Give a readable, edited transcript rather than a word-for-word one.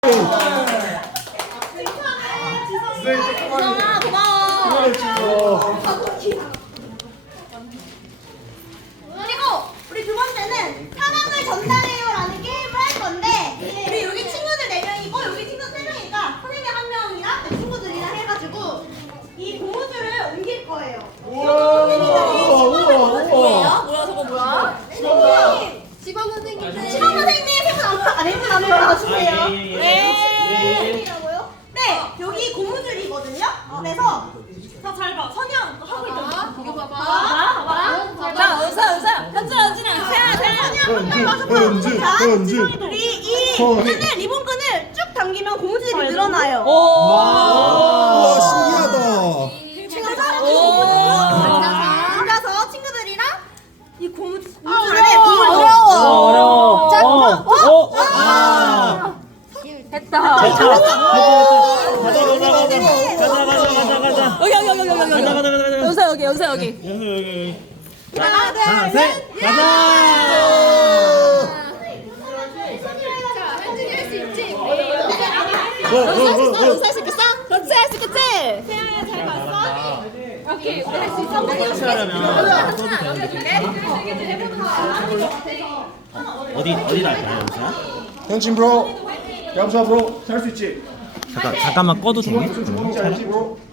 지성아 고마워. 그리고 우리 두 번째는 사랑을 전달해요라는 게임을 할 건데 우리 여기 친구들 4명이고 여기 친구 3명이니까 선생님 1명이랑 내 친구들이랑 해가지고 이 고무줄을 옮길 거예요. 선생님들이 뭐야 저거 뭐야? 시범 선생님 세분 안에 와주세요. 네. 여기 고무줄이거든요. 그래서 잘 봐. 선영 너 하고 있잖아. 이거 봐봐. 자 은서야 현준아 현준. 우리 이 끈을 리본끈을 쭉 당기면 고무줄이 늘어나요. 우와 신기하다. 앉아서 친구들이랑 이 고무줄 안에 고무줄 어려워. 됐다. 가자. 여기. 연서 여기. 하나, 셋, 가자. 연서 할 수 있겠어? 그렇지 할 수 있겠지? 세아야 잘 봤어? 오케이 우리 할수 있어. 같이 하려면 써도 되는데. 어디 날까요, 연서야? 현진 브로. 감사 브로. 잘 수 있지? 잠깐만 꺼도 되니? 잘지 브로.